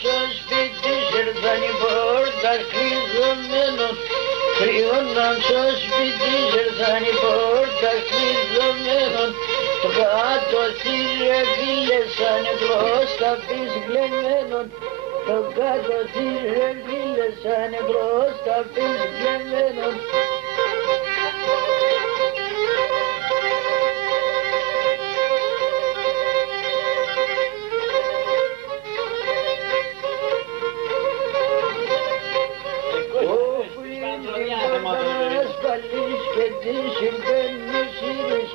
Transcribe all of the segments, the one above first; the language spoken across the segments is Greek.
στο σπίτι σερθάνει πόρτα κλειδωμένος. Κρυώναν στο σπίτι σερθάνει πόρτα κλειδωμένος. Το κάτω θύρε φίλε σαν εμπρός τα πεις κλεμμένον. Το κάτω θύρε φίλε σαν εμπρός τα πεις κλεμμένον. Ασφαλής και τι συμβαίνει σύρις.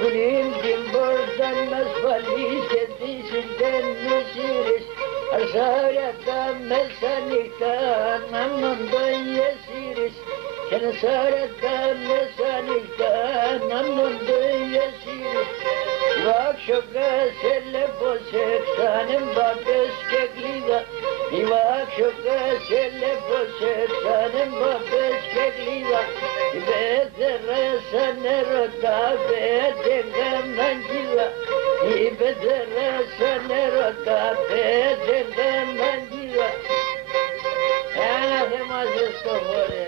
Πριν την πόρτα ασφαλής και τι συμβαίνει σύρις. Αρσάρια τα μέσα νυχτά να μοντώνει σύρις. Και αρσάρια τα μέσα νυχτά να μοντώνει σύρις. Βάξω κάσελε πως έξανε μπαπές και κλίδα. Βάξω κάσελε πως έξανε μπαπές και κλίδα. Οι πέθερες σαν ερωτά πέτε γάμαν κύλα. Οι πέθερες σαν ερωτά πέτε γάμαν κύλα. Ένα θέμα στο χωρέ.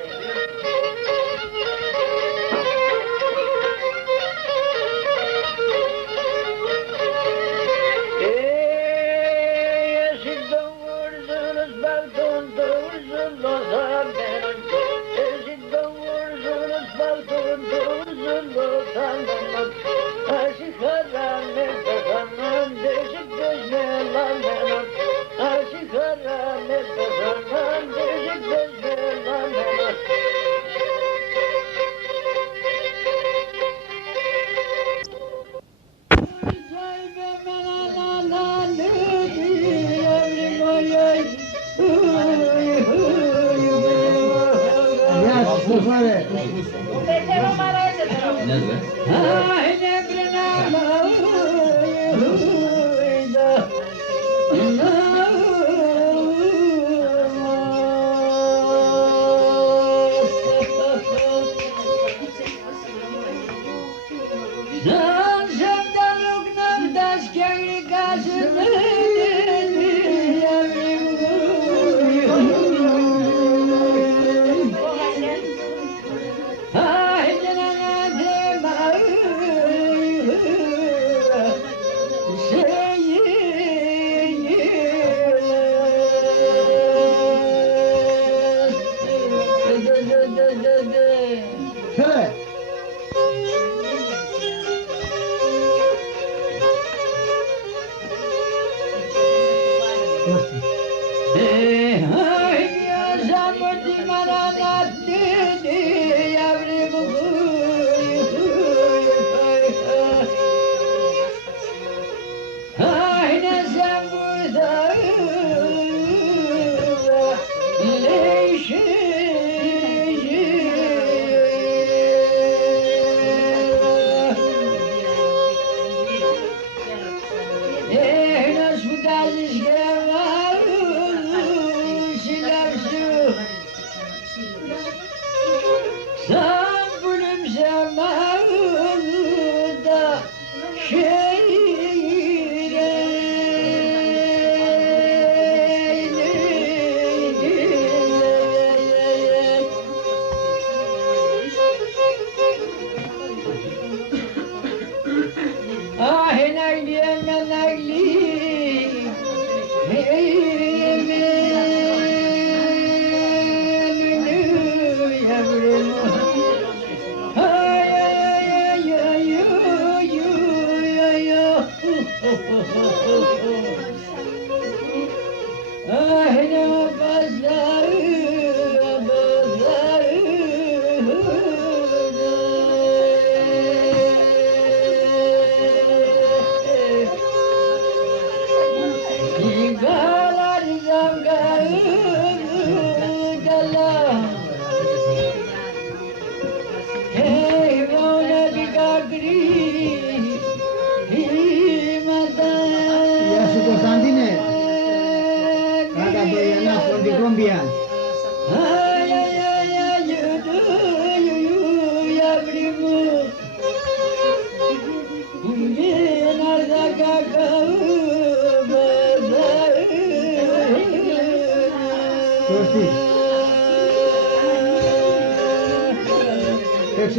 Έξι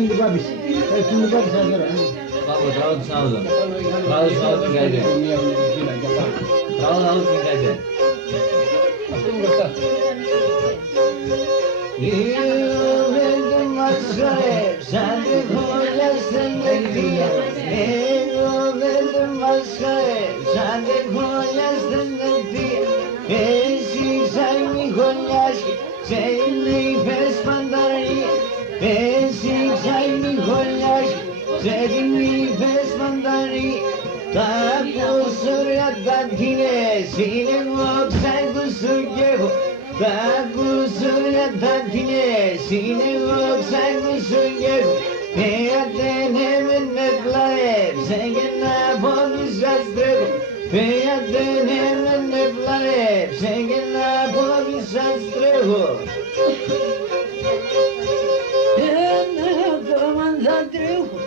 την πάπης. Έξι την πάπης σας τώρα. Πάμε, τράω τους άλλους. Τράω τους άλλους την καίδε. Τράω τους άλλους την καίδε. Αυτό μου μπροστά. Τα κουσούρια τα τίνες είναι μόξα κουσούρ κι εγώ. Τα κουσούρια τα τίνες είναι μόξα κουσούρ κι εγώ. Πέατε με πλαρέψε και να πω μη σας τρέχω. Πέατε με πλαρέψε και να πω μη σας τρέχω. Ένα ακόμα θα τρέχω.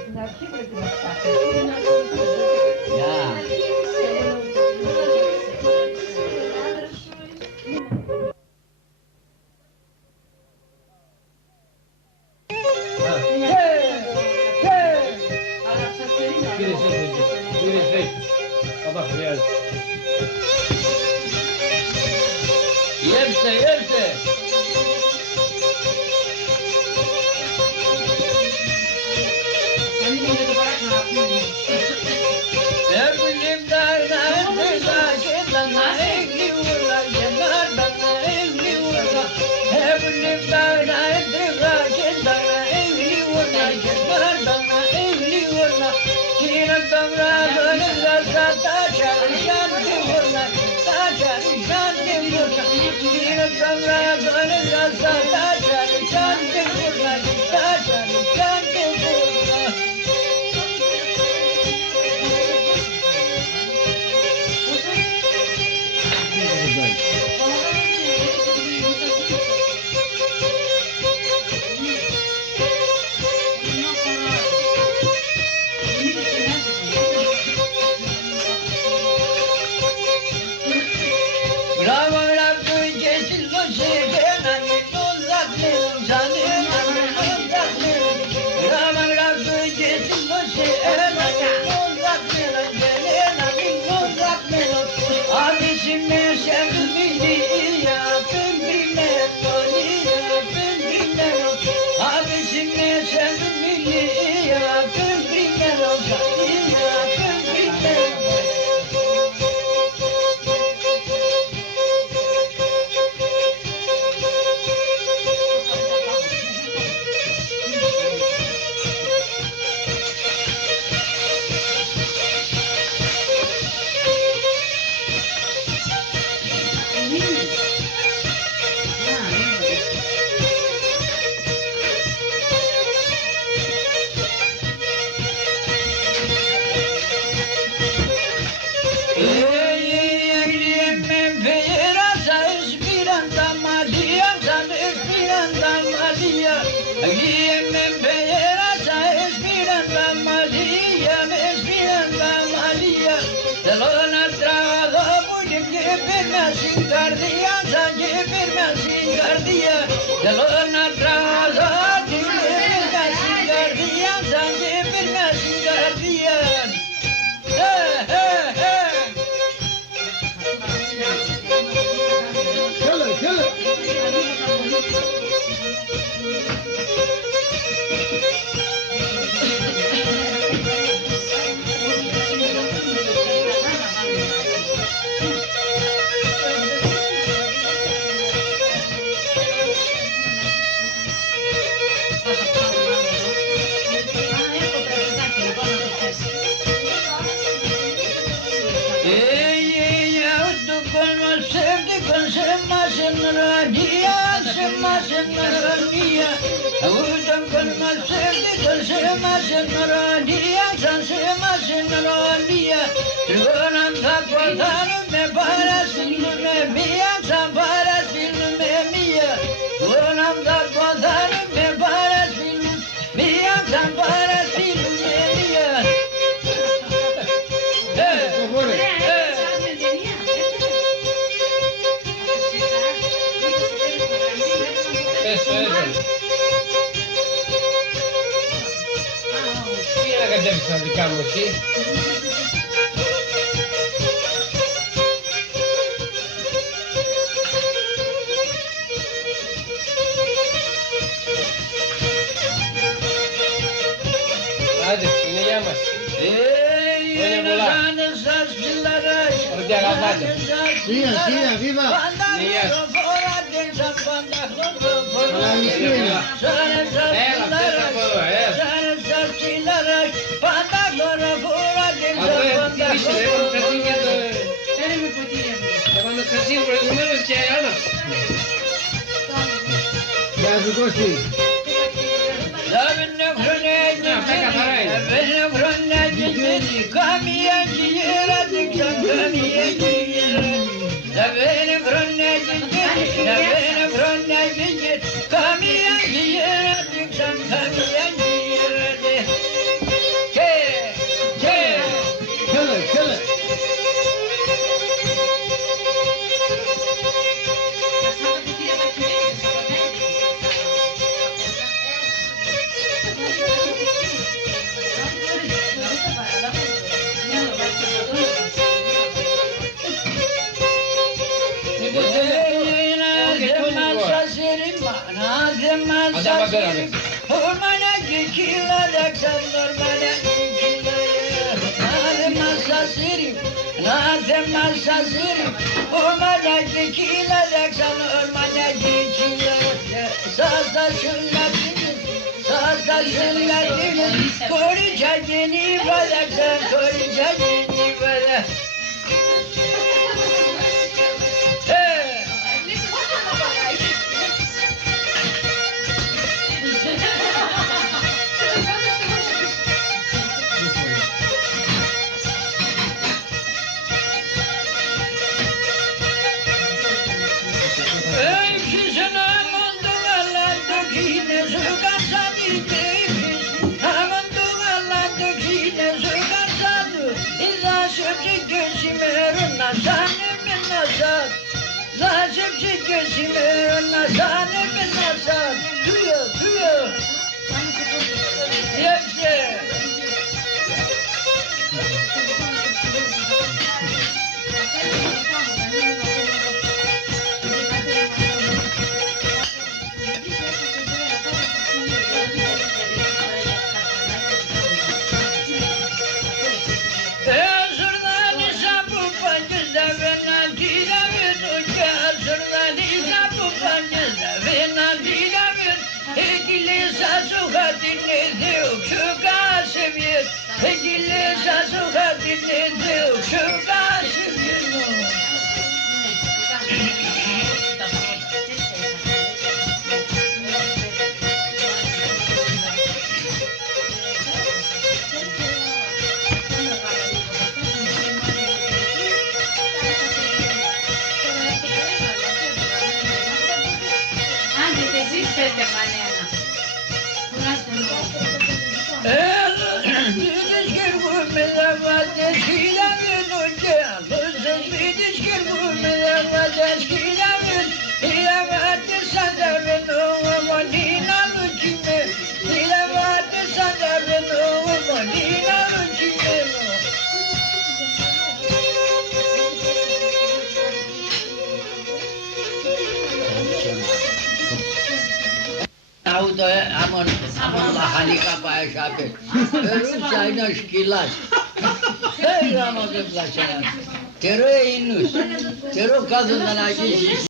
στα δικά μου εσύ. Άντε, είναι γεια μας. Ότι αγαπάτε. Σιγά, σιγά, βίβα. Γεια σου. Έλα, πες από εδώ, έλα. Αυτό ευτυχήσε, έβαλε κατσίνια το... Έβαλε κατσίνια προηγουμένως και άναψε. Γεια σου Κώστη. Çalı, çalı. Auto amon Allah halika paşape. Örüm sayna şkilas. Hey ramazanlaşana. Tero inus. Tero kadından acı.